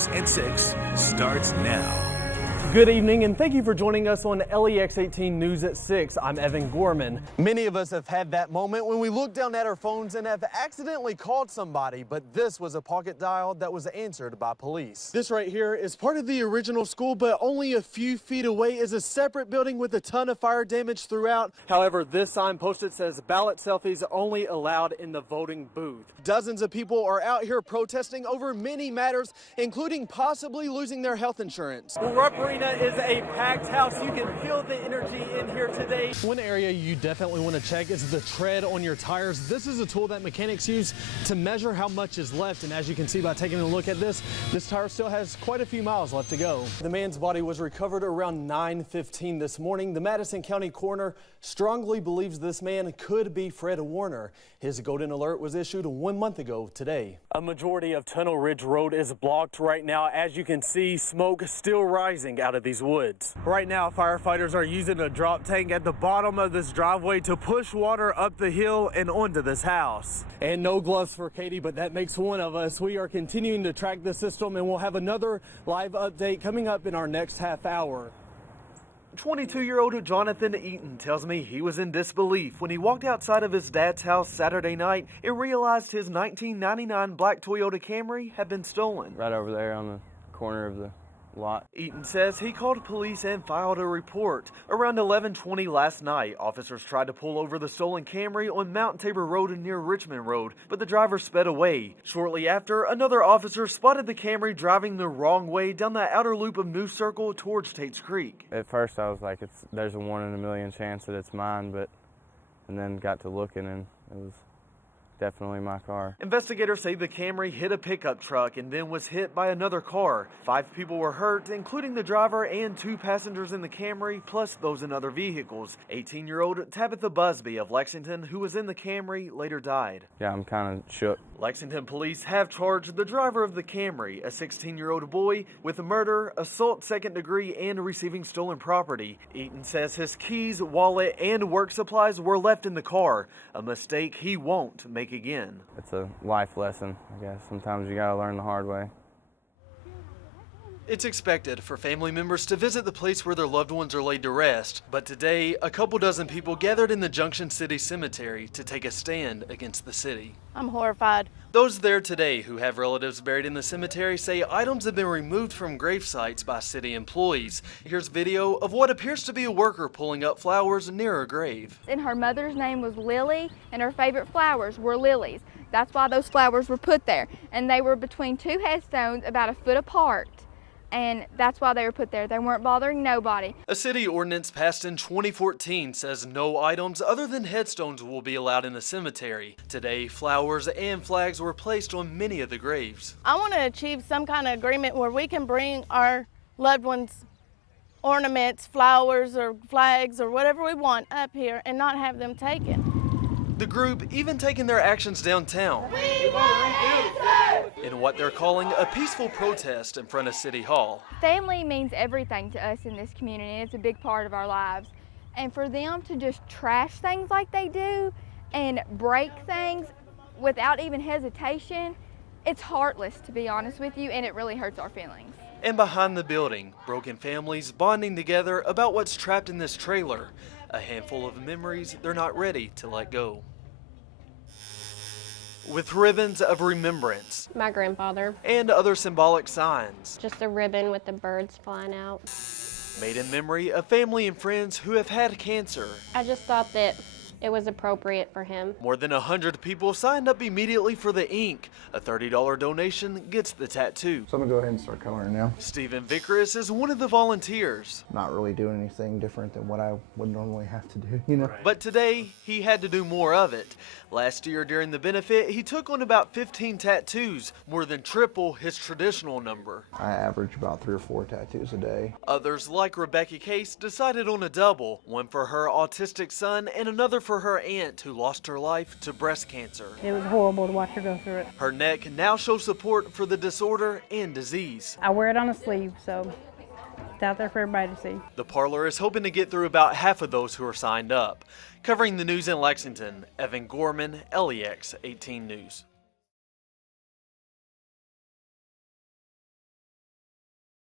News at 6 starts now. Good evening and thank you for joining us on LEX 18 News at 6. I'm Evan Gorman. Many of us have had that moment when we look down at our phones and have accidentally called somebody, but this was a pocket dial that was answered by police. This right here is part of the original school, but only a few feet away is a separate building with a ton of fire damage throughout. However, this sign posted says ballot selfies only allowed in the voting booth. Dozens of people are out here protesting over many matters, including possibly losing their health insurance. Rupp Arena is a packed house. You can feel the energy in here today. One area you definitely want to check is the tread on your tires. This is a tool that mechanics use to measure how much is left, and as you can see by taking a look at this tire still has quite a few miles left to go. The man's body was recovered around 9:15 this morning. The Madison County coroner strongly believes this man could be Fred Warner. His golden alert was issued 1 month ago today. A majority of Tunnel Ridge Road is blocked right now. As you can see, smoke still rising out of these woods. Right now, firefighters are using a drop tank at the bottom of this driveway to push water up the hill and onto this house. And no gloves for Katie, but that makes one of us. We are continuing to track the system, and we'll have another live update coming up in our next half hour. 22-year-old Jonathan Eaton tells me he was in disbelief when he walked outside of his dad's house Saturday night and realized his 1999 black Toyota Camry had been stolen. Right over there on the corner of the lot. Eaton says he called police and filed a report. Around 11:20 last night, officers tried to pull over the stolen Camry on Mount Tabor Road near Richmond Road, but the driver sped away. Shortly after, another officer spotted the Camry driving the wrong way down the outer loop of New Circle towards Tate's Creek. At first I was like, there's a 1 in a million chance that it's mine, and then got to looking and it was definitely my car. Investigators say the Camry hit a pickup truck and then was hit by another car. 5 people were hurt, including the driver and 2 passengers in the Camry, plus those in other vehicles. 18-year-old Tabitha Busby of Lexington, who was in the Camry, later died. Yeah, I'm kind of shook. Lexington police have charged the driver of the Camry, a 16-year-old boy, with murder, assault second degree, and receiving stolen property. Eaton says his keys, wallet, and work supplies were left in the car, a mistake he won't make again. It's a life lesson, I guess. Sometimes you gotta learn the hard way. It's expected for family members to visit the place where their loved ones are laid to rest, but today, a couple dozen people gathered in the Junction City Cemetery to take a stand against the city. I'm horrified. Those there today who have relatives buried in the cemetery say items have been removed from grave sites by city employees. Here's video of what appears to be a worker pulling up flowers near her grave. And her mother's name was Lily, and her favorite flowers were lilies. That's why those flowers were put there. And they were between 2 headstones about a foot apart. And that's why they were put there. They weren't bothering nobody. A city ordinance passed in 2014 says no items other than headstones will be allowed in the cemetery. Today, flowers and flags were placed on many of the graves. I want to achieve some kind of agreement where we can bring our loved ones ornaments, flowers, or flags, or whatever we want up here and not have them taken. The group even taking their actions downtown in what they're calling a peaceful protest in front of City Hall. Family means everything to us in this community. It's a big part of our lives. And for them to just trash things like they do and break things without even hesitation, it's heartless, to be honest with you, and it really hurts our feelings. And behind the building, broken families bonding together about what's trapped in this trailer. A handful of memories they're not ready to let go. With ribbons of remembrance. My grandfather. And other symbolic signs. Just a ribbon with the birds flying out. Made in memory of family and friends who have had cancer. I just thought that it was appropriate for him. More than 100 people signed up immediately for the ink. A $30 donation gets the tattoo. So I'm gonna go ahead and start coloring now. Stephen Vickers is one of the volunteers. Not really doing anything different than what I would normally have to do, you know? Right. But today, he had to do more of it. Last year during the benefit, he took on about 15 tattoos, more than triple his traditional number. I average about 3 or 4 tattoos a day. Others, like Rebecca Case, decided on a double, one for her autistic son and another for her aunt who lost her life to breast cancer. It was horrible to watch her go through it. Her neck now shows support for the disorder and disease. I wear it on a sleeve, so it's out there for everybody to see. The parlor is hoping to get through about half of those who are signed up. Covering the news in Lexington, Evan Gorman, LEX 18 News.